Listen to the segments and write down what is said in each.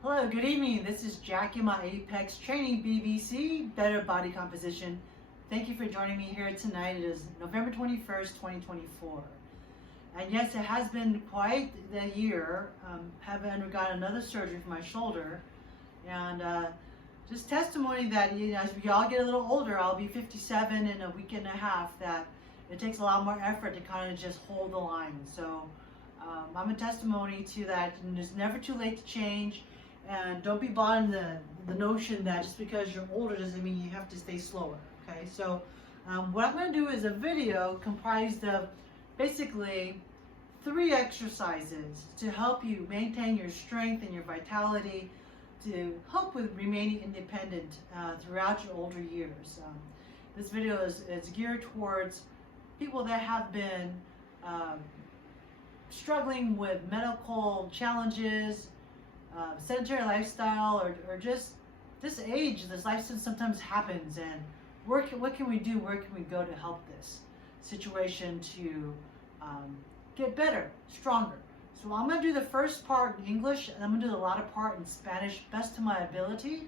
Hello, good evening. This is Jackie, my Apex Training BBC, Better Body Composition. Thank you for joining me here tonight. It is November 21st, 2024. And yes, it has been quite the year. Having undergone another surgery for my shoulder. And just testimony that as we all get a little older, I'll be 57 in a week and a half, that it takes a lot more effort to kind of just hold the line. So I'm a testimony to that, and it's never too late to change. And don't be bought in the notion that just because you're older doesn't mean you have to stay slower, okay? So what I'm going to do is a video comprised of basically 3 exercises to help you maintain your strength and your vitality, to help with remaining independent throughout your older years. This video is geared towards people that have been struggling with medical challenges, sedentary lifestyle, or just this age. This life sometimes happens, and what can we do? Where can we go to help this situation to get better, stronger? So I'm going to do the first part in English, and I'm going to do the latter part in Spanish, best to my ability.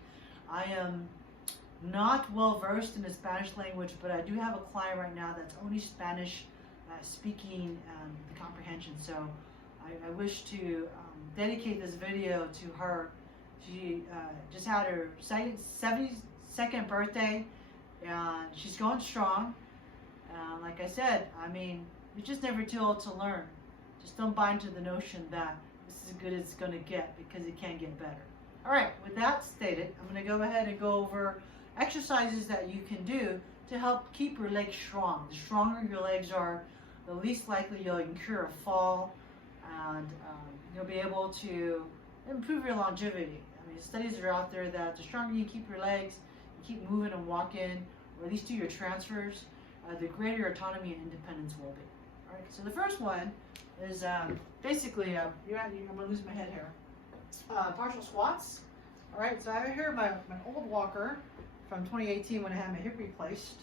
I am not well versed in the Spanish language, but I do have a client right now that's only Spanish speaking, the comprehension. So I wish to dedicate this video to her. She just had her 72nd birthday, and she's going strong. Like I said, I mean, you're just never too old to learn. Just don't buy into the notion that this is as good as it's going to get, because it can get better. All right, with that stated, I'm going to go ahead and go over exercises that you can do to help keep your legs strong. The stronger your legs are, the least likely you'll incur a fall, and you'll be able to improve your longevity. I mean, studies are out there that the stronger you keep your legs, you keep moving and walking, or at least do your transfers, the greater your autonomy and independence will be. All right, so the first one is basically, I'm going to lose my head here, partial squats. All right, so I have here my old walker from 2018 when I had my hip replaced,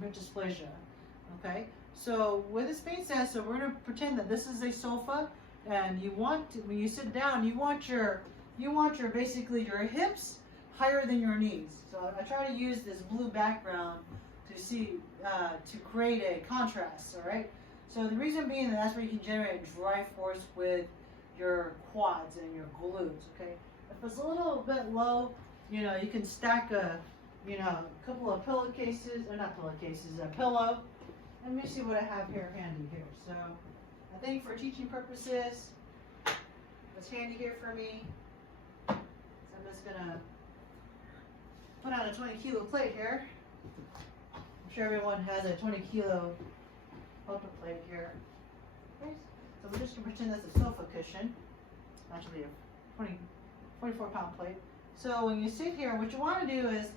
hip dysplasia. Okay, so with this being said, so we're going to pretend that this is a sofa, and you want to, when you sit down, you want your basically your hips higher than your knees. So I try to use this blue background to see to create a contrast. All right. So the reason being that's where you can generate drive force with your quads and your glutes. Okay. If it's a little bit low, you can stack a couple of pillowcases, or not pillowcases, a pillow. Let me see what I have here handy here. So I think for teaching purposes, what's handy here for me, so I'm just gonna put on a 20-kilo plate here. I'm sure everyone has a 20-kilo upper plate here. Okay. So we're just gonna pretend that's a sofa cushion, actually a 24-pound plate. So when you sit here, what you want to do is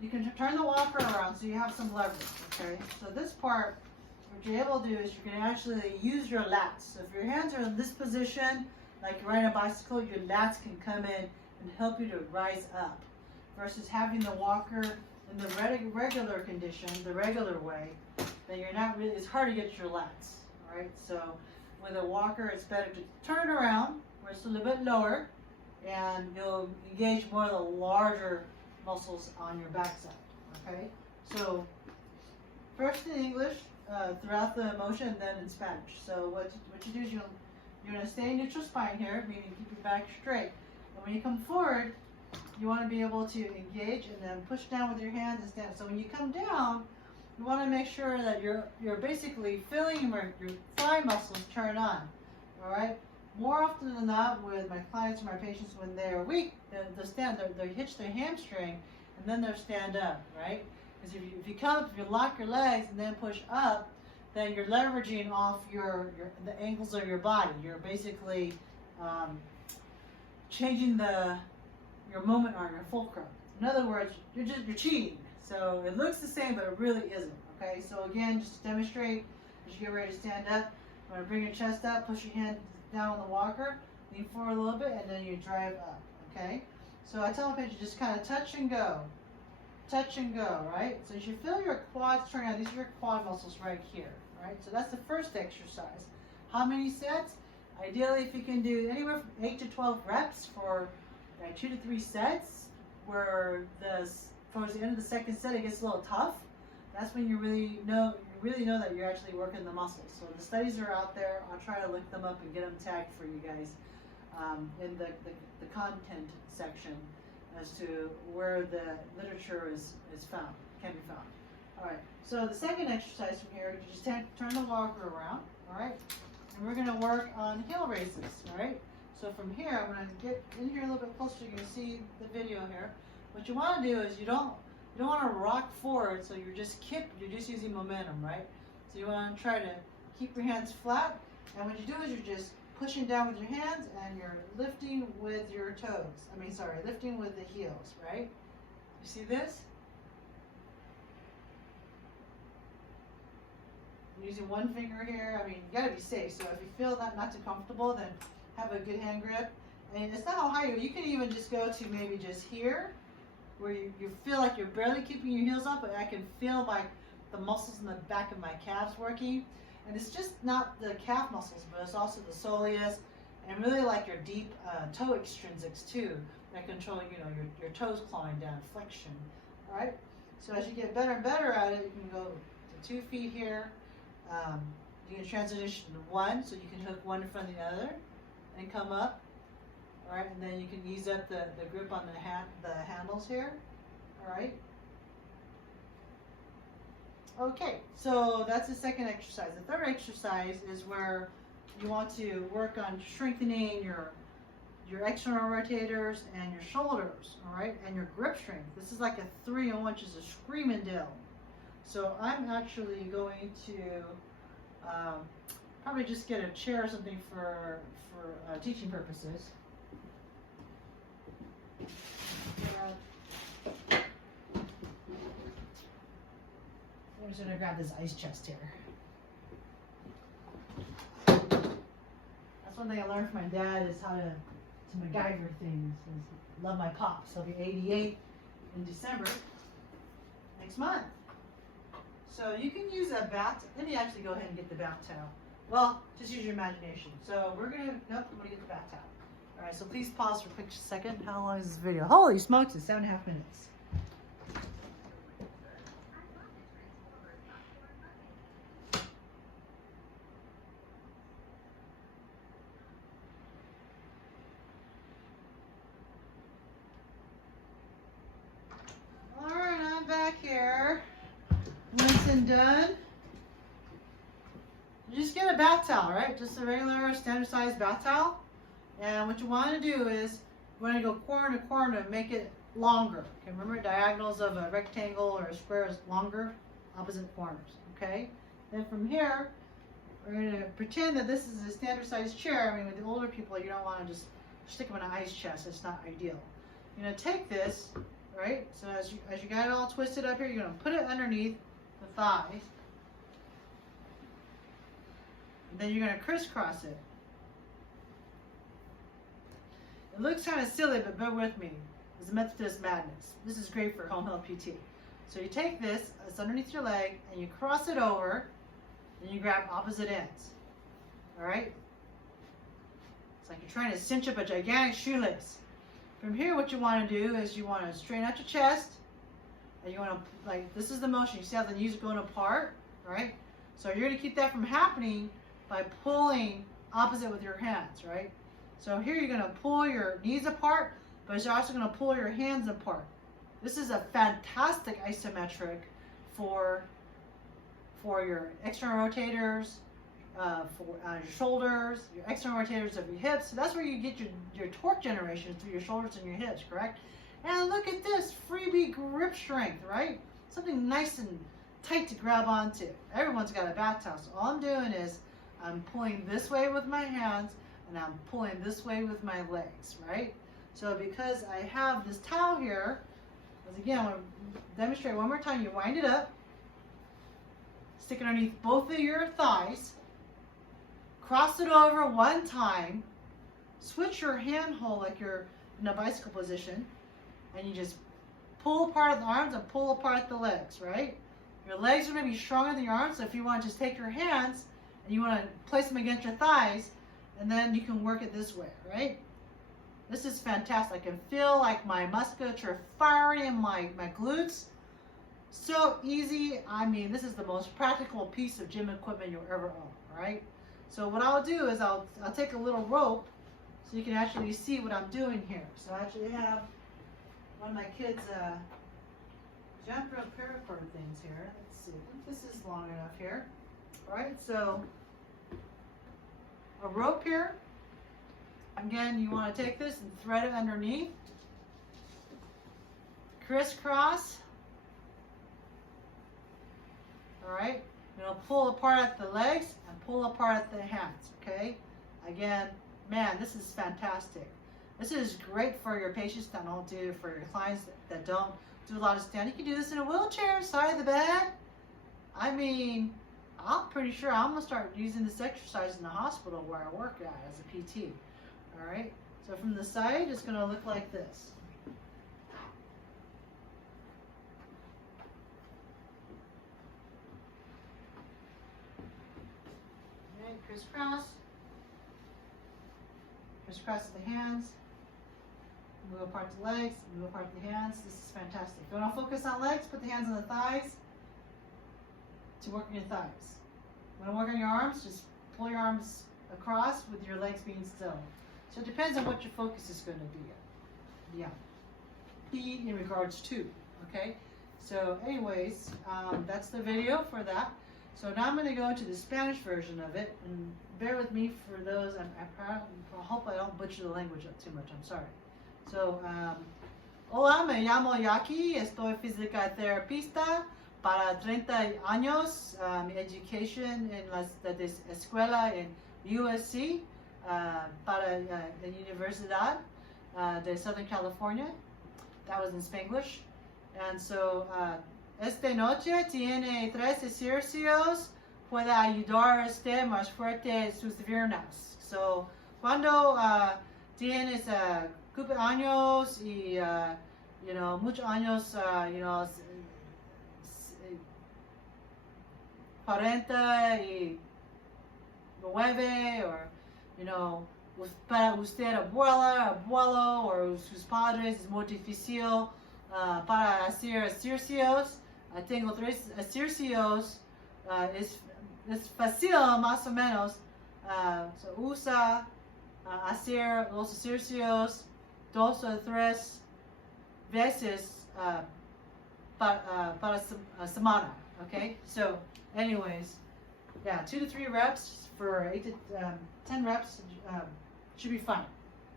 you can turn the walker around so you have some leverage. Okay. So this part, what you're able to do is you can actually use your lats. So if your hands are in this position, like you're riding a bicycle, your lats can come in and help you to rise up, versus having the walker in the regular condition, the regular way, then you're not really, it's hard to get your lats. All right. So with a walker, it's better to turn it around where it's a little bit lower, and you'll engage more of the larger muscles on your backside. Okay. So first in English, throughout the motion, and then in Spanish. So what you do is you're going to stay in neutral spine here, meaning keep your back straight. And when you come forward, you want to be able to engage and then push down with your hands and stand. So when you come down, you want to make sure that you're basically feeling your thigh muscles turn on. All right. More often than not, with my clients or my patients, when they're weak, they'll hitch their hamstring, and then they'll stand up, right? Because if you lock your legs and then push up, then you're leveraging off the angles of your body. You're basically changing your moment arm, your fulcrum. In other words, you're cheating. So it looks the same, but it really isn't. Okay. So again, just to demonstrate, as you get ready to stand up, you want to bring your chest up, push your hand down on the walker, lean forward a little bit, and then you drive up. Okay. So I tell the patient, just kind of touch and go, right? So as you feel your quads turn on, these are your quad muscles right here, right? So that's the first exercise. How many sets? Ideally, if you can do anywhere from 8 to 12 reps for like 2 to 3 sets, where towards the end of the second set it gets a little tough, that's when you really know that you're actually working the muscles. So the studies are out there. I'll try to look them up and get them tagged for you guys in the content section as to where the literature can be found. All right, so the second exercise from here, you just turn the walker around, all right? And we're gonna work on heel raises, all right? So from here, I'm gonna get in here a little bit closer so you can see the video here. What you wanna do is you don't wanna rock forward, so you're just using momentum, right? So you wanna try to keep your hands flat, and what you do is you're just pushing down with your hands and you're lifting with your toes. Lifting with the heels, right? You see this? I'm using one finger here. I mean, you gotta be safe. So if you feel that not too comfortable, then have a good hand grip. And it's not how high you can even just go to maybe just here, where you feel like you're barely keeping your heels up, but I can feel the muscles in the back of my calves working. And it's just not the calf muscles, but it's also the soleus and really like your deep toe extrinsics too, that control, your toes clawing down, flexion. All right. So as you get better and better at it, you can go to 2 feet here. You can transition to 1, so you can hook one in front of the other, and come up. All right, and then you can ease up the grip on the handles here. All right. Okay, so that's the second exercise. The third exercise is where you want to work on strengthening your external rotators and your shoulders, all right, and your grip strength. This is like a 3-in-1, which is a screaming deal. So I'm actually going to probably just get a chair or something for teaching purposes. I'm just gonna grab this ice chest here. That's one thing I learned from my dad, is how to MacGyver things. Love my pops. He'll be 88 in December next month. So you can use a bath. Let me actually go ahead and get the bath towel. Well, just use your imagination. So I'm gonna get the bath towel. All right, so please pause for a quick second. How long is this video? Holy smokes, it's 7.5 minutes. All right, I'm back here. Once and done. You just get a bath towel, right? Just a regular standard size bath towel. And what you want to do is you want to go corner to corner and make it longer. Okay, remember, diagonals of a rectangle or a square is longer, opposite corners. Okay. Then from here, we're going to pretend that this is a standard size chair. I mean, with the older people, you don't want to just stick them in an ice chest. It's not ideal. You're going to take this, right? So as you got it all twisted up here, you're going to put it underneath the thighs. And then you're going to crisscross it. It looks kind of silly, but bear with me. It's a method to this madness. This is great for home health PT. So you take this, it's underneath your leg, and you cross it over, and you grab opposite ends. All right? It's like you're trying to cinch up a gigantic shoelace. From here, what you want to do is you want to straighten out your chest, and you want to, like, this is the motion. You see how the knees are going apart, right? So you're going to keep that from happening by pulling opposite with your hands, right? So here you're going to pull your knees apart, but you're also going to pull your hands apart. This is a fantastic isometric for your external rotators, for your shoulders, your external rotators of your hips. So that's where you get your torque generation, through your shoulders and your hips, correct? And look at this, freebie grip strength, right? Something nice and tight to grab onto. Everyone's got a bath towel, so all I'm doing is I'm pulling this way with my hands, and I'm pulling this way with my legs, right? So because I have this towel here, as again, I'm going to demonstrate one more time. You wind it up, stick it underneath both of your thighs, cross it over one time, switch your hand hold like you're in a bicycle position, and you just pull apart the arms and pull apart the legs, right? Your legs are going to be stronger than your arms, so if you want to just take your hands and you want to place them against your thighs, and then you can work it this way, right? This is fantastic. I can feel like my musculature firing in my glutes. So easy. I mean, this is the most practical piece of gym equipment you'll ever own, right? So what I'll do is I'll take a little rope so you can actually see what I'm doing here. So I actually have one of my kids' jump rope paracord things here. Let's see. I think this is long enough here. All right, so a rope here. Again, you want to take this and thread it underneath. Crisscross. All right, it'll pull apart at the legs and pull apart at the hands, okay? Again, man, this is fantastic. This is great for your patients that don't do, for your clients that don't do a lot of standing. You can do this in a wheelchair, side of the bed. I mean, I'm pretty sure I'm gonna start using this exercise in the hospital where I work at as a PT. All right, so from the side, it's gonna look like this. Crisscross, crisscross the hands, move apart the legs, move apart the hands. This is fantastic. If you want to focus on legs, put the hands on the thighs to work on your thighs. When you work on your arms, just pull your arms across with your legs being still. So it depends on what your focus is going to be. Yeah. Be in regards to, okay? So anyways, that's the video for that. So now I'm going to go into the Spanish version of it, and bear with me for those. I hope I don't butcher the language up too much. I'm sorry. So, hola, me llamo Yaki. Estoy física terapista para 30 años. Mi education en la escuela en USC para la Universidad de Southern California. That was in Spanglish. And so, esta noche tiene 3 ejercicios puede ayudar a usted más fuerte sus piernas. So, cuando tienes años y muchos años, 49 or para usted abuelo o sus padres es muy difícil para hacer ejercicios. Tengo 3 ejercicios, es fácil más o menos. Se usa hacer los ejercicios 2 o 3 veces para semana. Okay, so anyways, yeah, 2 to 3 reps for 8 to 10 reps should be fine.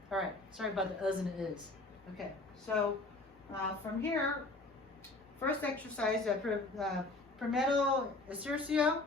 All right, sorry about the and it is. Okay, so from here, first exercise, primero ejercicio